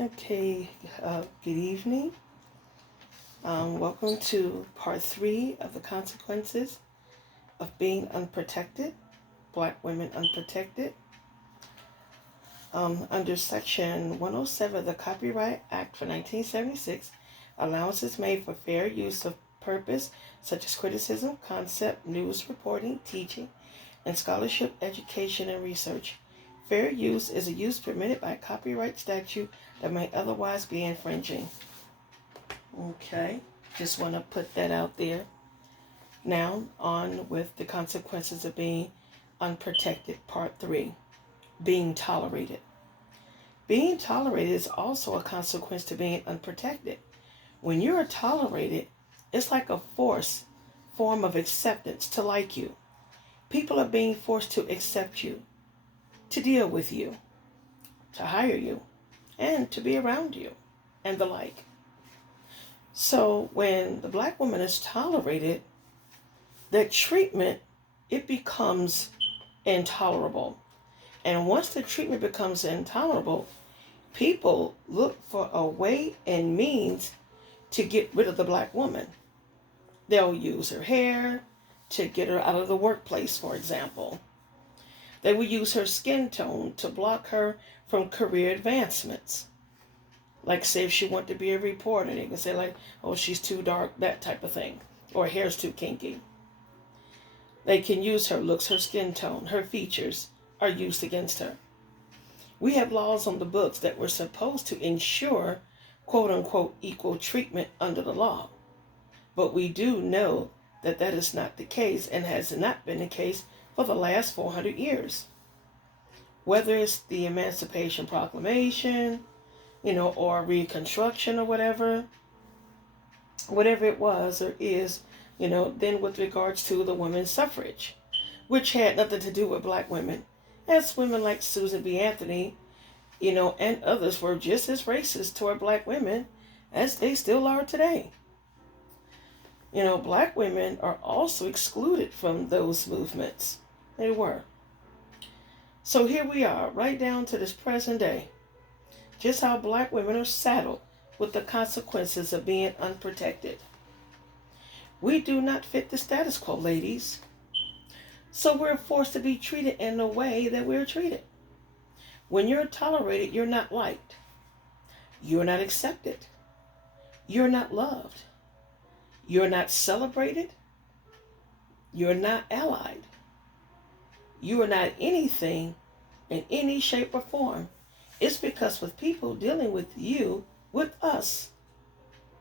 Okay, good evening. Welcome to part 3 of the consequences of being unprotected, Black women unprotected. Under Section 107 of the Copyright Act for 1976, allowance is made for fair use of purpose such as criticism, concept, news reporting, teaching, and scholarship, education, and research. Fair use is a use permitted by copyright statute that may otherwise be infringing. Okay, just want to put that out there. Now, on with the consequences of being unprotected, part 3, being tolerated. Being tolerated is also a consequence to being unprotected. When you are tolerated, it's like a form of acceptance to like you. People are being forced to accept you, to deal with you, to hire you, and to be around you, and the like. So when the Black woman is tolerated, that treatment, it becomes intolerable. And once the treatment becomes intolerable, people look for a way and means to get rid of the Black woman. They'll use her hair to get her out of the workplace, for example. They will use her skin tone to block her from career advancements. Like, say, if she wanted to be a reporter, they can say, like, oh, she's too dark, that type of thing. Or her hair's too kinky. They can use her looks, her skin tone, her features are used against her. We have laws on the books that were supposed to ensure, quote unquote, equal treatment under the law. But we do know that that is not the case and has not been the case for the last 400 years. Whether it's the Emancipation Proclamation, or Reconstruction or whatever it was or is, then with regards to the women's suffrage, which had nothing to do with Black women, as women like Susan B. Anthony, and others were just as racist toward Black women as they still are today. Black women are also excluded from those movements. They were. So here we are, right down to this present day. Just how Black women are saddled with the consequences of being unprotected. We do not fit the status quo, ladies. So we're forced to be treated in the way that we're treated. When you're tolerated, you're not liked. You're not accepted. You're not loved. You're not celebrated. You're not allied. You are not anything in any shape or form. It's because with people dealing with you, with us,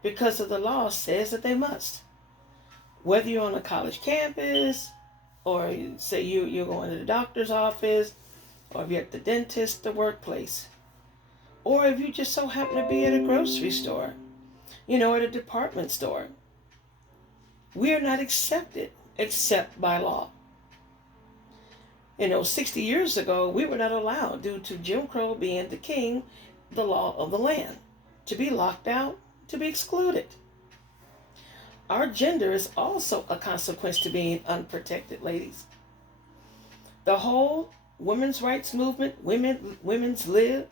because of the law says that they must. Whether you're on a college campus, or say you're going to the doctor's office, or if you're at the dentist, the workplace, or if you just so happen to be at a grocery store, at a department store, we are not accepted except by law. 60 years ago, we were not allowed, due to Jim Crow being the king, the law of the land, to be locked out, to be excluded. Our gender is also a consequence to being unprotected, ladies. The whole women's rights movement, women's live,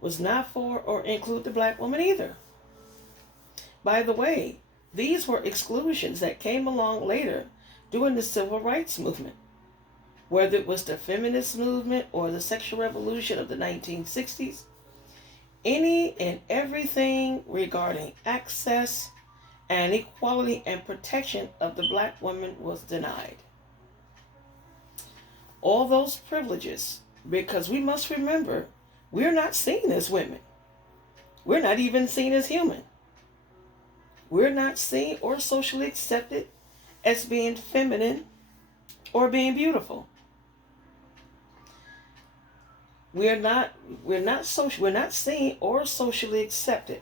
was not for or include the Black woman either. By the way, these were exclusions that came along later during the civil rights movement. Whether it was the feminist movement or the sexual revolution of the 1960s, any and everything regarding access and equality and protection of the Black woman was denied. All those privileges, because we must remember, we're not seen as women. We're not even seen as human. We're not seen or socially accepted as being feminine or being beautiful. We're not seen or socially accepted,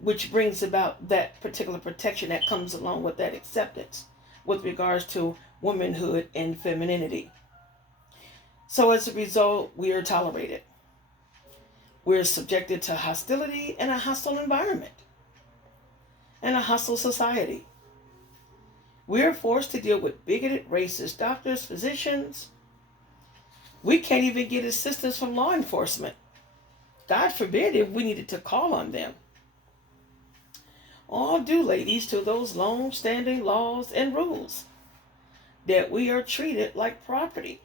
which brings about that particular protection that comes along with that acceptance with regards to womanhood and femininity. So as a result, we are tolerated. We're subjected to hostility and a hostile environment and a hostile society. We're forced to deal with bigoted, racist doctors, physicians. We can't even get assistance from law enforcement God forbid if we needed to call on them. All due, ladies, to those long-standing laws and rules that we are treated like property.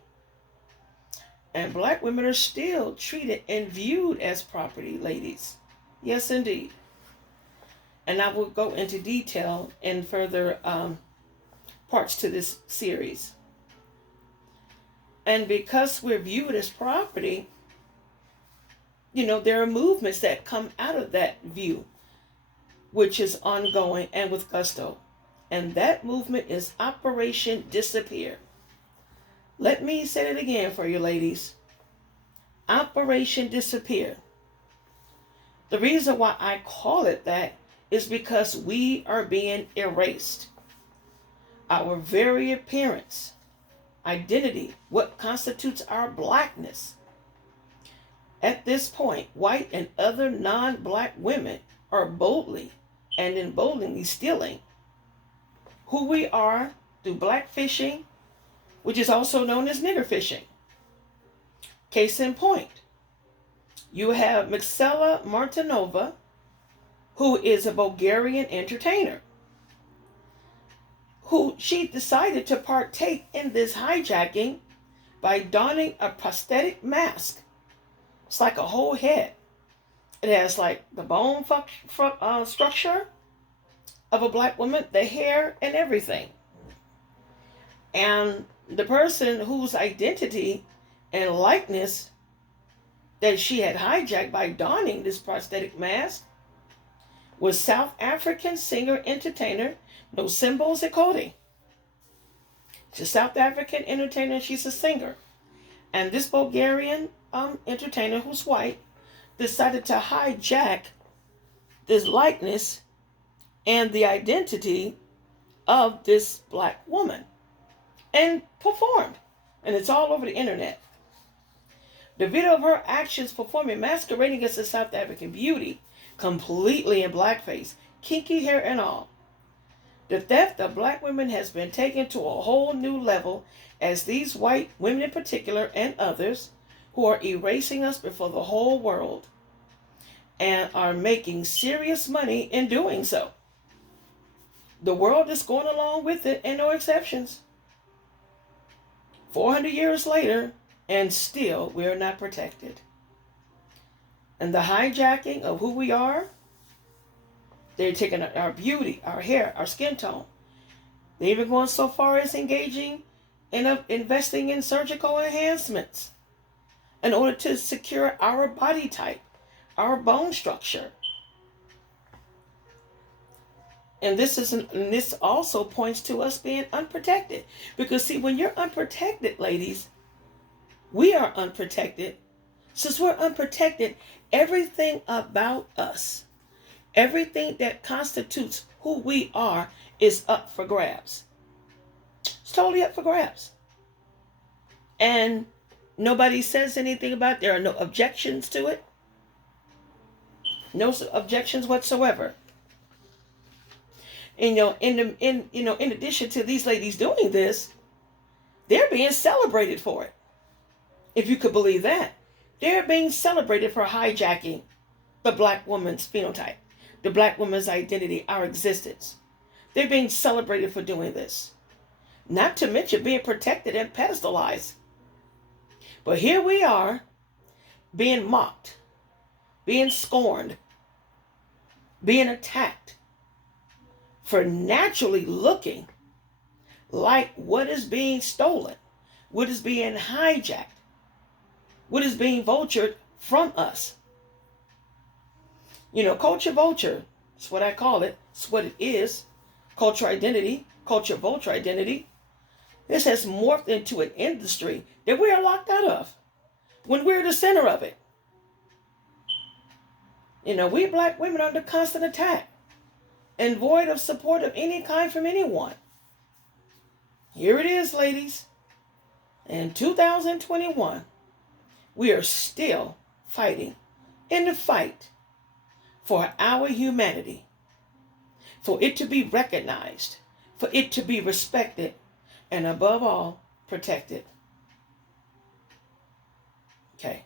And black women are still treated and viewed as property, ladies. Yes, indeed. And I will go into detail in further parts to this series. And because we're viewed as property, there are movements that come out of that view, which is ongoing and with gusto. And that movement is Operation Disappear. Let me say it again for you, ladies. Operation Disappear. The reason why I call it that is because we are being erased. Our very appearance, identity, what constitutes our blackness. At this point, white and other non-black women are boldly and emboldeningly stealing who we are through black fishing, which is also known as nigger fishing. Case in point, you have Mixela Martinova, who is a Bulgarian entertainer, who she decided to partake in this hijacking by donning a prosthetic mask. It's like a whole head. It has like the bone structure of a black woman, the hair and everything. And the person whose identity and likeness that she had hijacked by donning this prosthetic mask was South African singer-entertainer Nosimbo Zikode. She's a South African entertainer, she's a singer. And this Bulgarian entertainer who's white decided to hijack this likeness and the identity of this black woman and performed. And it's all over the internet. The video of her actions performing masquerading as a South African beauty, completely in blackface, kinky hair and all. The theft of black women has been taken to a whole new level as these white women in particular and others who are erasing us before the whole world and are making serious money in doing so. The world is going along with it and no exceptions. 400 years later, and still we are not protected. And the hijacking of who we are, they're taking our beauty, our hair, our skin tone. They're even going so far as engaging in investing in surgical enhancements in order to secure our body type, our bone structure. And this also points to us being unprotected. Because see, when you're unprotected, ladies, we are unprotected. Since we're unprotected, everything about us, everything that constitutes who we are is up for grabs. It's totally up for grabs. And nobody says anything about it. There are no objections to it. No objections whatsoever. And, in addition to these ladies doing this, they're being celebrated for it. If you could believe that. They're being celebrated for hijacking the black woman's phenotype, the black woman's identity, our existence. They're being celebrated for doing this. Not to mention being protected and pedestalized. But here we are, being mocked, being scorned, being attacked for naturally looking like what is being stolen, what is being hijacked, what is being vultured from us. Culture vulture, that's what I call it. It's what it is. Culture identity, culture vulture identity. This has morphed into an industry that we are locked out of when we're the center of it. We black women are under constant attack and void of support of any kind from anyone. Here it is, ladies. In 2021, we are still fighting in the fight for our humanity, for it to be recognized, for it to be respected, and above all, protected. Okay.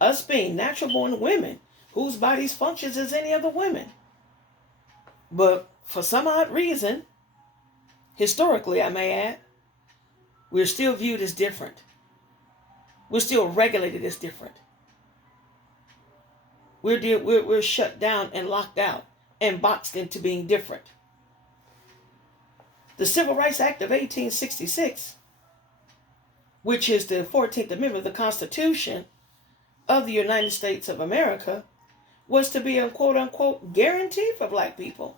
Us being natural born women whose bodies functions as any other women. But for some odd reason, historically I may add, we're still viewed as different. We're still regulated as different. We're shut down and locked out and boxed into being different. The Civil Rights Act of 1866, which is the 14th Amendment of the Constitution of the United States of America, was to be a quote-unquote guarantee for black people,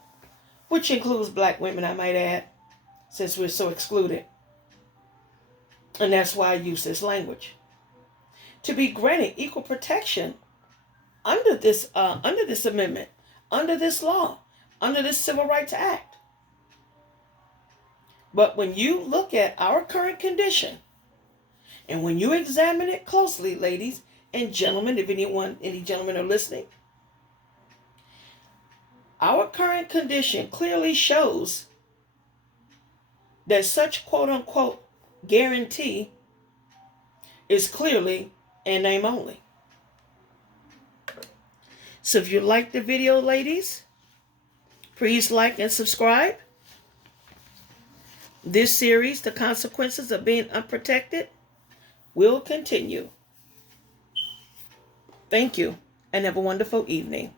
which includes black women, I might add, since we're so excluded. And that's why I use this language. To be granted equal protection under this amendment, under this law, under this Civil Rights Act. But when you look at our current condition, and when you examine it closely, ladies and gentlemen, if any gentlemen are listening, our current condition clearly shows that such quote-unquote guarantee is clearly in name only. So if you like the video, ladies, please like and subscribe. This series, The Consequences of Being Unprotected, will continue. Thank you, and have a wonderful evening.